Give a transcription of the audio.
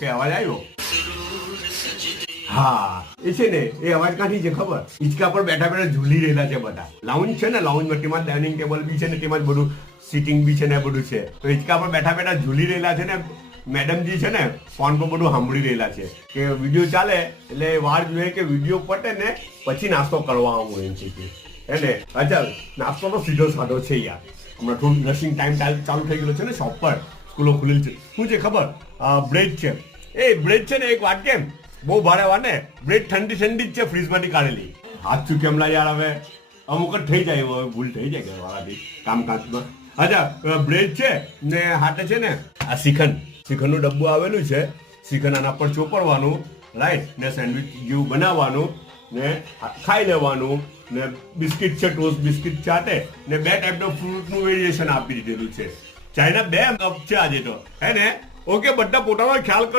કે અવાજ આવ્યો? હા, એ છે ને એ અવાજ કાંથી છે ખબર? હિંચકા પર બેઠા બેઠા ઝૂલી રહેલા છે બધા. લાઉન્જ છે ને, લાઉન્જમાં તેમાં ડાઇનિંગ ટેબલ બી છે ને, તેમાં જ બધું સીટિંગ બી છે ને, બધું છે. તો હિંચકા પર બેઠા બેઠા ઝૂલી રહેલા છે ને. મેડમજી છે ને ફોન પર બધું સાંભળી રહેલા છે કે વિડીયો ચાલે એટલે વાર જોઈએ કે વિડીયો પટે ને પછી નાસ્તો કરવા આવું એમ છે કે હે ને. અચ્છા, નાસ્તો તો સીધો સાધો છે યાર. હમણાં થોડું રશિંગ ટાઈમ ચાલુ થઈ ગયો છે ને, શોપ પર સ્કૂલો ખુલેલી છે. શું છે ખબર? બ્રેડ છે. એ બ્રેડ છે ને, એક વાત કેમ બહુ ભારે વાર ને, બ્રેડ ઠંડી ઠંડી જ છે, ફ્રીજમાંથી કાઢેલી. હાથ શું કેમલા યાર, હવે અમુક જ થઈ જાય, હવે ભૂલ થઈ જાય ઘરવાળાથી કામકાજમાં. અચ્છા, બ્રેડ છે ને હાથે છે ને આ શ્રીખંડનું ડબ્બું આવેલું છે. શ્રીખંડ આના પર ચોપડવાનું, રાઈટ, ને સેન્ડવિચ જેવું બનાવવાનું ને ખાઈ લેવાનું. ને બિસ્કિટ છે, ટોસ્ટ બિસ્કિટ ચાટે ને 2 ટાઈપનું ફ્રૂટનું વેરિએશન આપી દીધેલું છે. ચાઇના 2 કપ છે આજે તો, હે ને. ઓકે, બધા પોતાનો ખ્યાલ કરો.